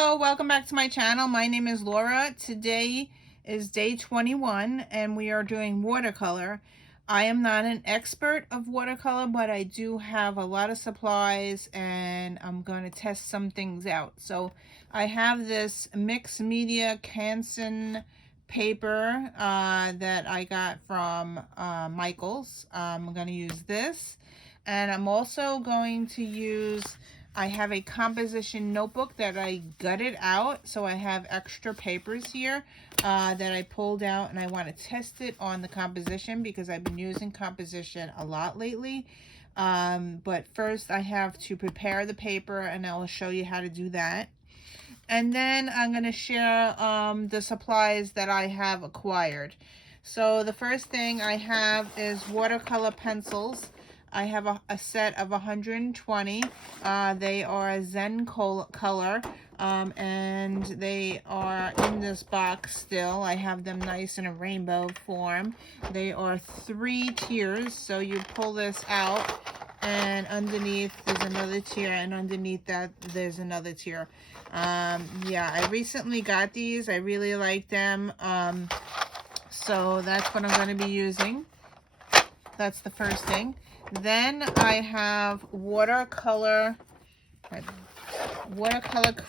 Hello, welcome back to my channel. My name is Laura. Today is day 21 and we are doing watercolor. I am not an expert of watercolor, but I do have a lot of supplies and I'm going to test some things out. So I have this mixed media Canson paper that I got from Michaels. I'm going to use this, and I'm also going to use, I have a composition notebook that I gutted out, so I have extra papers here that I pulled out, and I want to test it on the composition because I've been using composition a lot lately. But first I have to prepare the paper, and I will show you how to do that. And then I'm going to share the supplies that I have acquired. So the first thing I have is watercolor pencils. I have a set of 120. They are Zenacolor, and they are in this box still. I have them nice in a rainbow form. They are 3 tiers, so you pull this out, and underneath there's another tier, and underneath that there's another tier. Yeah, I recently got these. I really like them. So that's what I'm going to be using. That's the first thing. Then I have watercolor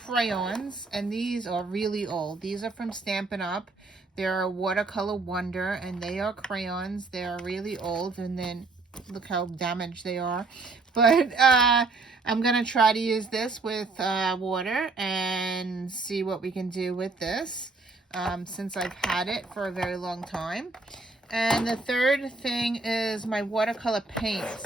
crayons, and these are really old. These are from Stampin' Up. They're a watercolor wonder, and they are crayons. They are really old, and then look how damaged they are. But I'm gonna try to use this with water and see what we can do with this, since I've had it for a very long time. And the third thing is my watercolor paints.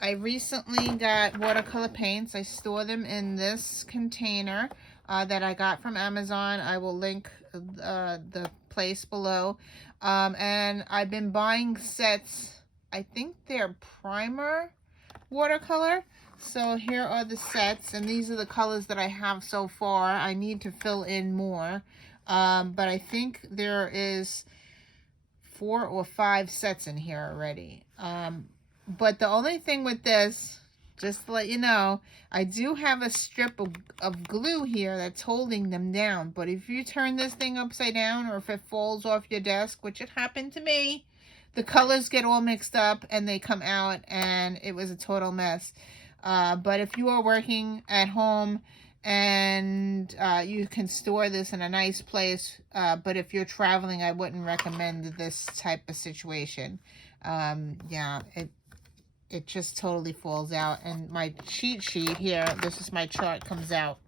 I recently got watercolor paints. I store them in this container that I got from Amazon. I will link the place below. And I've been buying sets. I think they're primer watercolor. So here are the sets, and these are the colors that I have so far. I need to fill in more. But I think there is 4 or 5 sets in here already. But the only thing with this, just to let you know, I do have a strip of glue here that's holding them down. But if you turn this thing upside down, or if it falls off your desk, which it happened to me, the colors get all mixed up and they come out, and it was a total mess. But if you are working at home and you can store this in a nice place, but if you're traveling, I wouldn't recommend this type of situation. Yeah, it just totally falls out. And my cheat sheet here, this is my chart, comes out.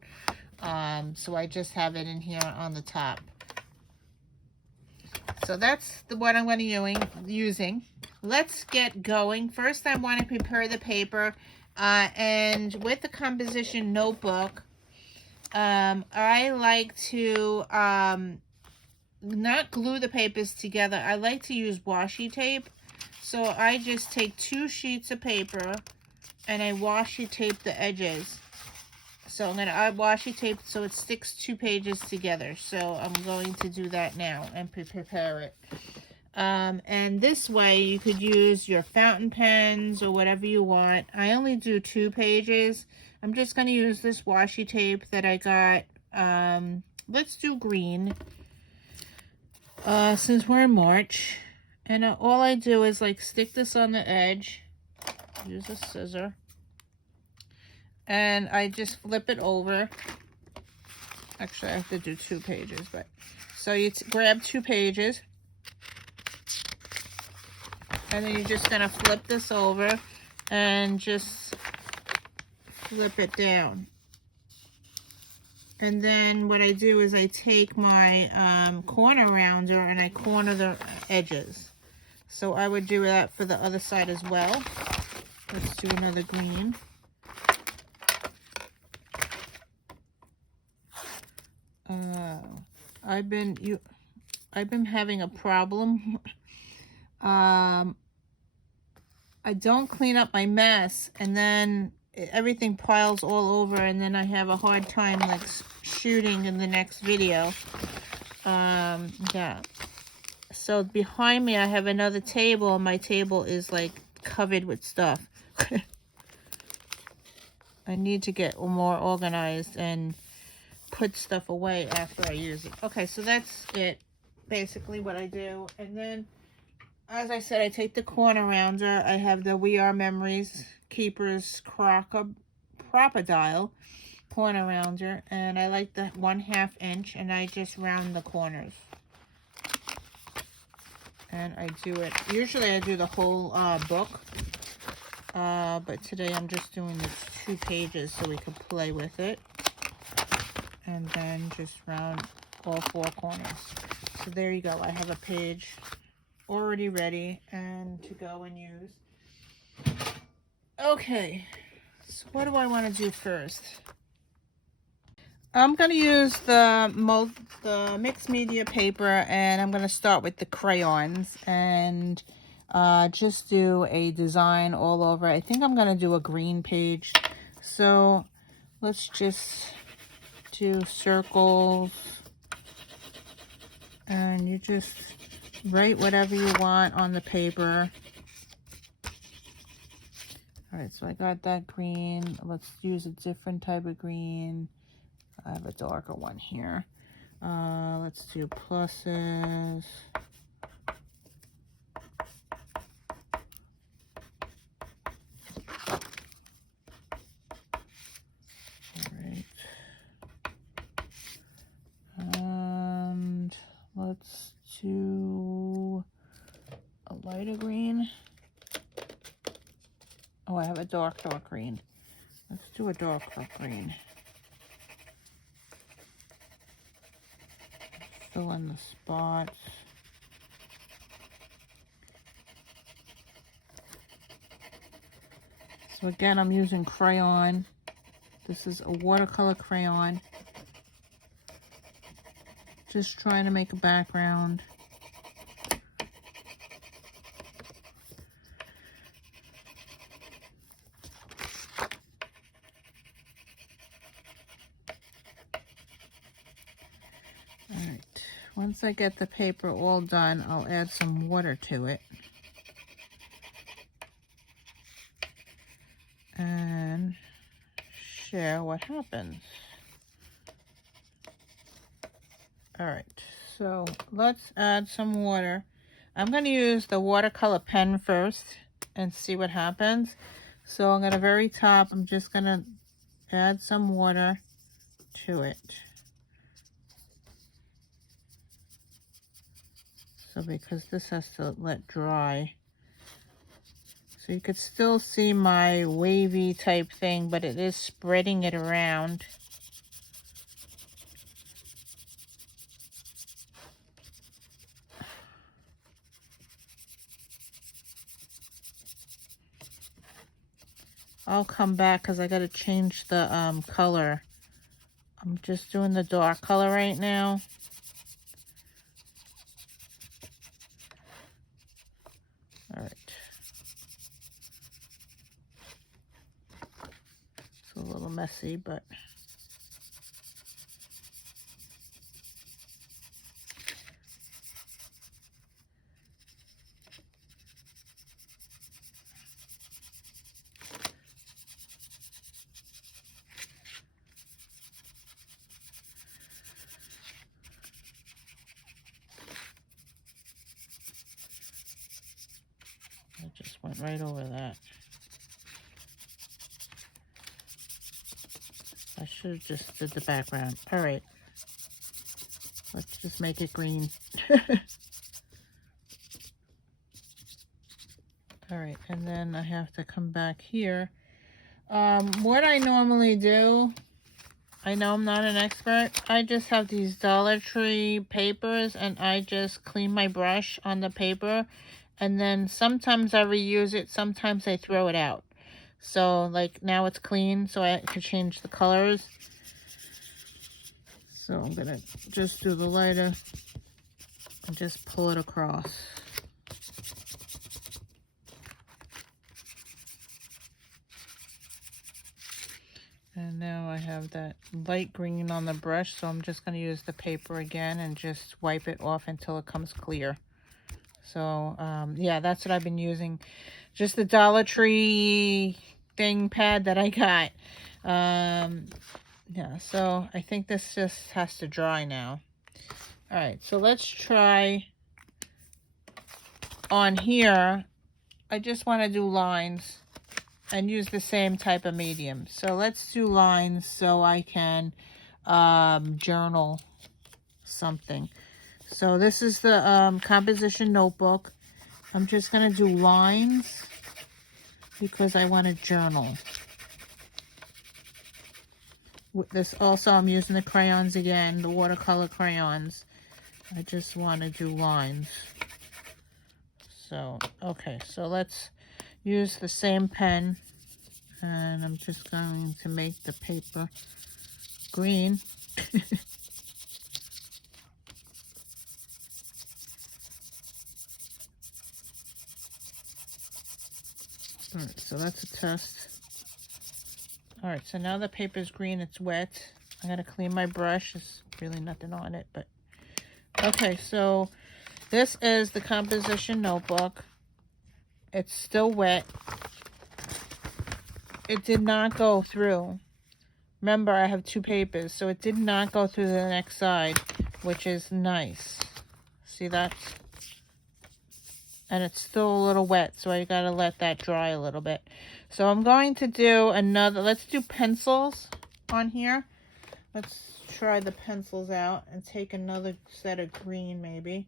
So I just have it in here on the top. So that's what I'm going to be using. Let's get going. First, I want to prepare the paper, and with the composition notebook, I like to not glue the papers together. I like to use washi tape. So I just take 2 sheets of paper and I washi tape the edges. So I'm going to washi tape so it sticks 2 pages together. So I'm going to do that now and prepare it. And this way you could use your fountain pens or whatever you want. I only do 2 pages. I'm just going to use this washi tape that I got. Let's do green, since we're in March. And all I do is like stick this on the edge, use a scissor, and I just flip it over. Actually, I have to do 2 pages, but so you grab 2 pages, and then you're just gonna flip this over and just flip it down. And then what I do is I take my corner rounder and I corner the edges. So I would do that for the other side as well. Let's do another green. I've been having a problem. I don't clean up my mess, and then everything piles all over, and then I have a hard time like shooting in the next video. Yeah. So behind me I have another table, and my table is like covered with stuff. I need to get more organized and put stuff away after I use it. Okay, so that's it, basically what I do. And then, as I said, I take the corner rounder. I have the We Are Memories Keepers Crocodile corner rounder, and I like the 1/2 inch, and I just round the corners. And I do it, usually I do the whole book, but today I'm just doing the 2 pages so we can play with it. And then just round all 4 corners. So there you go. I have a page already ready and to go and use. Okay, so what do I want to do first? I'm going to use the mixed media paper, and I'm going to start with the crayons and just do a design all over. I think I'm going to do a green page. So let's just do circles, and you just write whatever you want on the paper. All right, so I got that green. Let's use a different type of green. I have a darker one here. Let's do pluses. All right. And let's do a lighter green. Oh, I have a dark green. Let's do a dark green. Fill in the spots. So again, I'm using crayon. This is a watercolor crayon. Just trying to make a background. Once I get the paper all done, I'll add some water to it. And share what happens. Alright, so let's add some water. I'm going to use the watercolor pen first and see what happens. So I'm going to very top, I'm just going to add some water to it. So because this has to let dry. So you could still see my wavy type thing, but it is spreading it around. I'll come back because I got to change the color. I'm just doing the dark color right now. All right. It's a little messy, but I just went right over that. I should have just did the background. All right. Let's just make it green. All right, and then I have to come back here. What I normally do, I know I'm not an expert, I just have these Dollar Tree papers, and I just clean my brush on the paper, and then sometimes I reuse it, sometimes I throw it out. So like now it's clean, so I can change the colors. So I'm gonna just do the lighter and just pull it across. And now I have that light green on the brush, so I'm just going to use the paper again and just wipe it off until it comes clear. So, yeah, that's what I've been using. Just the Dollar Tree thing pad that I got. Yeah, so I think this just has to dry now. All right, so let's try on here. I just want to do lines and use the same type of medium. So let's do lines so I can journal something. So this is the composition notebook. I'm just going to do lines because I want to journal. With this also, I'm using the crayons again, the watercolor crayons. I just want to do lines. So, okay, so let's use the same pen, and I'm just going to make the paper green. All right, so that's a test. All right, so now the paper's green, it's wet. I'm gonna clean my brush. There's really nothing on it, but okay, so this is the composition notebook. It's still wet. It did not go through. Remember, I have two papers, so it did not go through the next side, which is nice. See that? And it's still a little wet, so I gotta let that dry a little bit. So I'm going to do another, let's do pencils on here. Let's try the pencils out and take another set of green maybe.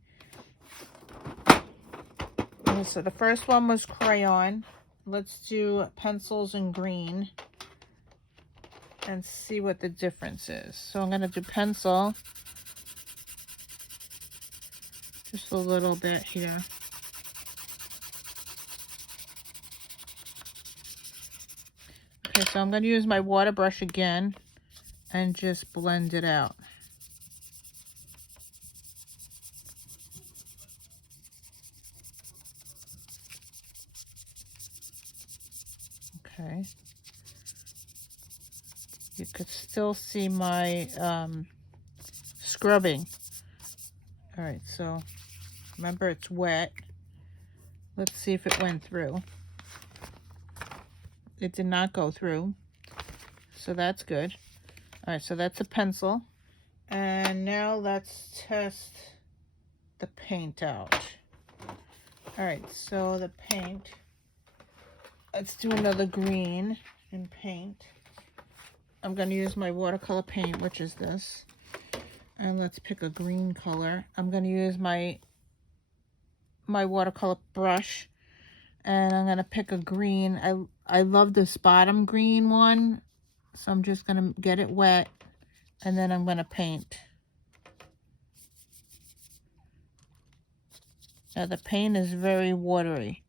Okay, so the first one was crayon. Let's do pencils in green and see what the difference is. So I'm gonna do pencil. Just a little bit here. Okay, so I'm going to use my water brush again and just blend it out. Okay. You could still see my scrubbing. All right, so remember it's wet. Let's see if it went through. It did not go through, so that's good. All right, so that's a pencil. And now let's test the paint out. All right, so the paint. Let's do another green and paint. I'm going to use my watercolor paint, which is this. And let's pick a green color. I'm going to use my watercolor brush. And I'm going to pick a green. I love this bottom green one. So I'm just going to get it wet. And then I'm going to paint. Now the paint is very watery.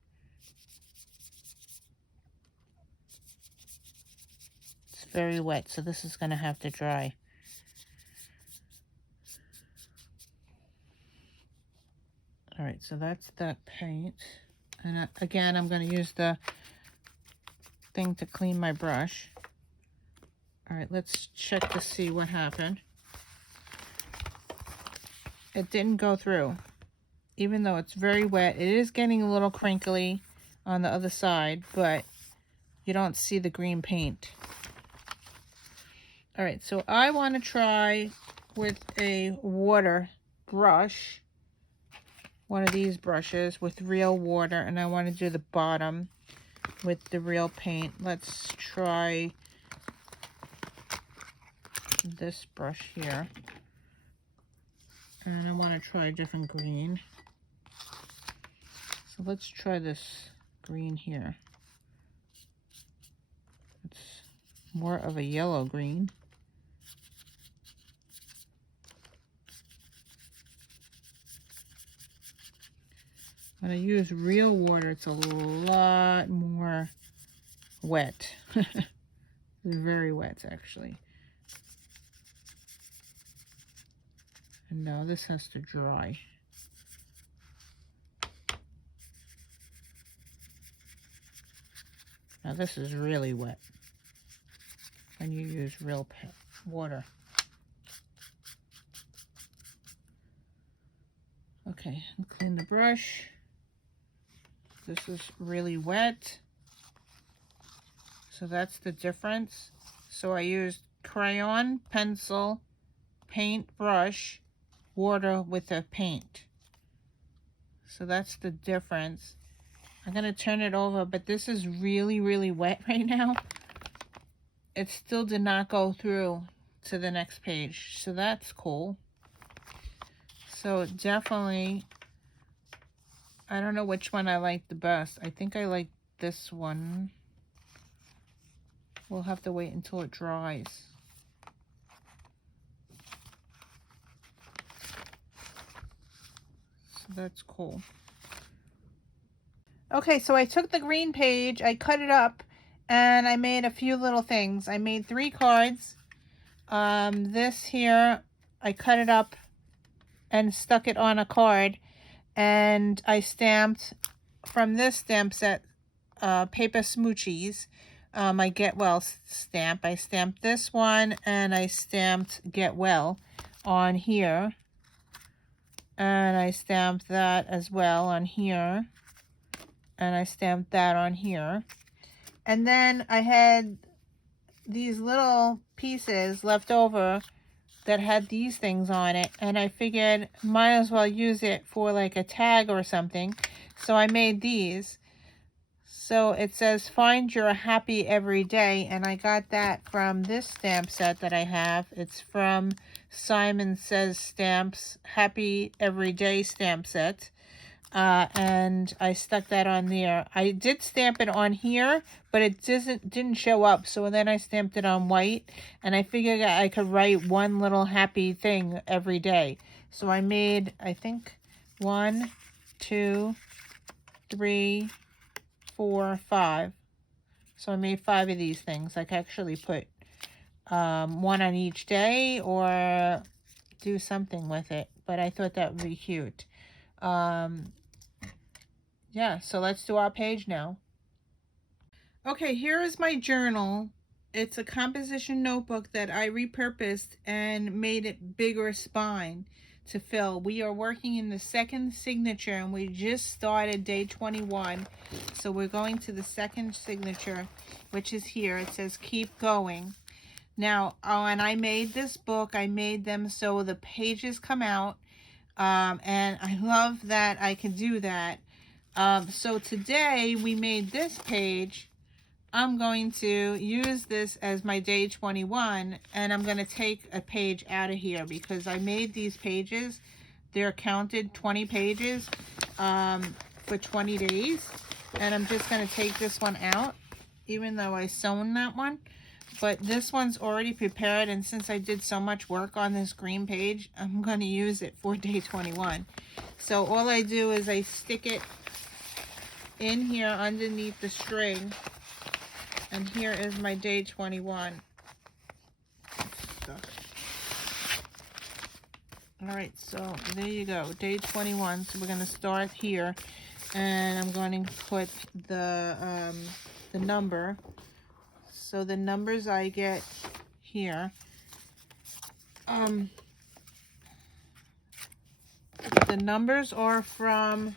It's very wet, so this is going to have to dry. All right, so that's that paint. And again, I'm going to use the thing to clean my brush. All right, let's check to see what happened. It didn't go through. Even though it's very wet, it is getting a little crinkly on the other side, but you don't see the green paint. All right, so I want to try with a water brush, one of these brushes with real water, and I want to do the bottom with the real paint. Let's try this brush here. And I want to try a different green. So let's try this green here. It's more of a yellow green. When I use real water, it's a lot more wet. It's very wet, actually. And now this has to dry. Now this is really wet when you use real water. Okay, and clean the brush. This is really wet. So that's the difference. So I used crayon, pencil, paint brush, water with a paint. So that's the difference. I'm going to turn it over, but this is really, really wet right now. It still did not go through to the next page, so that's cool. So definitely, I don't know which one I like the best. I think I like this one. We'll have to wait until it dries. So that's cool. Okay, so I took the green page, I cut it up, and I made a few little things. I made 3 cards. This here, I cut it up and stuck it on a card, and I stamped from this stamp set, Paper Smoochies, my Get Well stamp. I stamped this one, and I stamped Get Well on here, and I stamped that as well on here, and I stamped that on here. And then I had these little pieces left over that had these things on it, and I figured might as well use it for like a tag or something. So I made these. So it says find your happy every day, and I got that from this stamp set that I have. It's from Simon Says Stamps Happy Everyday stamp set. And I stuck that on there. I did stamp it on here, but it didn't show up. So then I stamped it on white, and I figured I could write one little happy thing every day. So I made, I think, 1, 2, 3, 4, 5. So I made 5 of these things. I could actually put one on each day or do something with it, but I thought that would be cute. Yeah, so let's do our page now. Okay, here is my journal. It's a composition notebook that I repurposed and made it bigger spine to fill. We are working in the second signature, and we just started day 21. So we're going to the second signature, which is here. It says keep going. Now, when I made this book, I made them so the pages come out, and I love that I can do that. So today we made this page. I'm going to use this as my day 21, and I'm going to take a page out of here because I made these pages. They're counted 20 pages for 20 days, and I'm just going to take this one out, even though I sewn that one. But this one's already prepared, and since I did so much work on this green page, I'm going to use it for day 21. So all I do is I stick it in here underneath the string, and here is my day 21. Alright, so there you go, day 21. So we're going to start here, and I'm going to put the number. So the numbers I get here, the numbers are from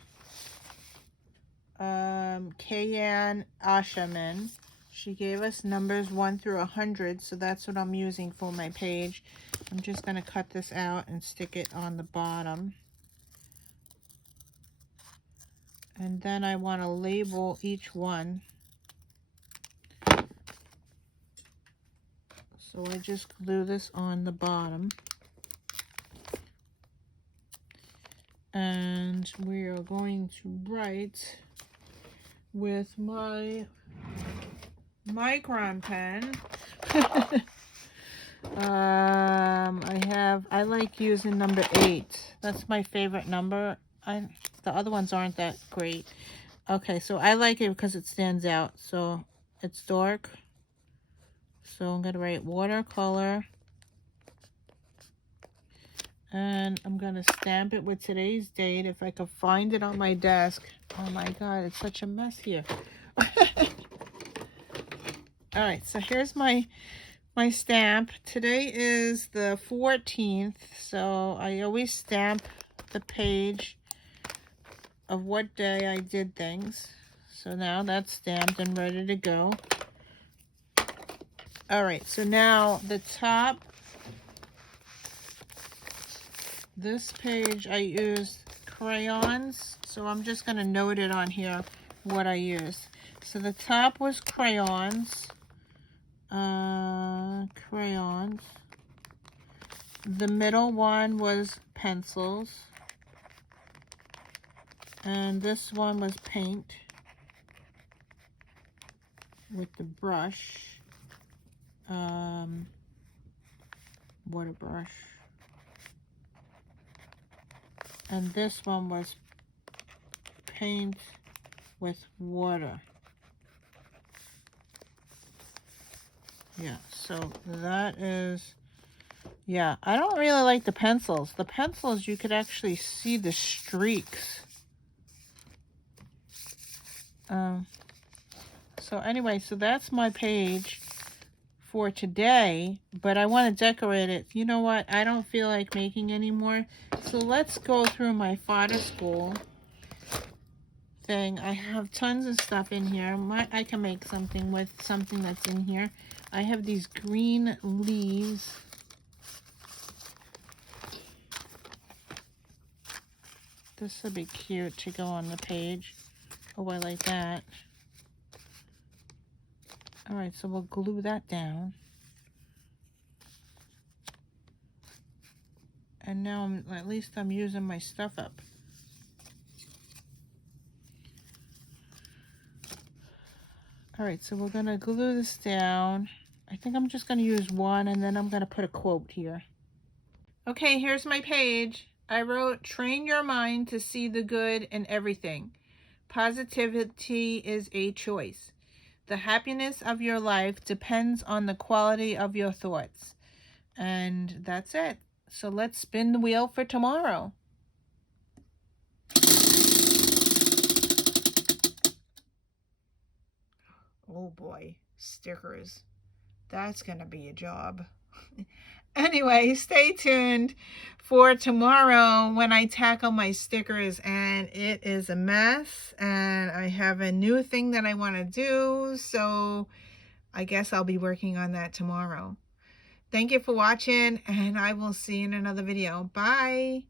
Kayan Ashaman. She gave us numbers 1 through 100, so that's what I'm using for my page. I'm just going to cut this out and stick it on the bottom. And then I want to label each one. So I just glue this on the bottom. And we are going to write with my micron pen. I like using number 8. That's my favorite number. The other ones aren't that great. Okay, so I like it because it stands out. So it's dark. So I'm going to write watercolor. And I'm going to stamp it with today's date if I can find it on my desk. Oh my God, it's such a mess here. Alright, so here's my stamp. Today is the 14th, so I always stamp the page of what day I did things. So now that's stamped and ready to go. All right, so now the top, this page I used crayons, so I'm just going to note it on here what I used. So the top was crayons. Crayons. The middle one was pencils. And this one was paint with the brush. Water brush. And this one was paint with water. Yeah, so that is, yeah, I don't really like the pencils. The pencils, you could actually see the streaks. So anyway, so that's my page for today, but I want to decorate it. You know what? I don't feel like making anymore. So let's go through my Fodder School thing. I have tons of stuff in here. I can make something with something that's in here. I have these green leaves. This would be cute to go on the page. Oh, I like that. All right, so we'll glue that down. And now at least I'm using my stuff up. All right, so we're gonna glue this down. I think I'm just gonna use one, and then I'm gonna put a quote here. Okay, here's my page. I wrote, train your mind to see the good in everything. Positivity is a choice. The happiness of your life depends on the quality of your thoughts. And that's it. So let's spin the wheel for tomorrow. Oh boy, stickers. That's going to be a job. Anyway, stay tuned for tomorrow when I tackle my stickers, and it is a mess, and I have a new thing that I want to do, so I guess I'll be working on that tomorrow. Thank you for watching, and I will see you in another video. Bye!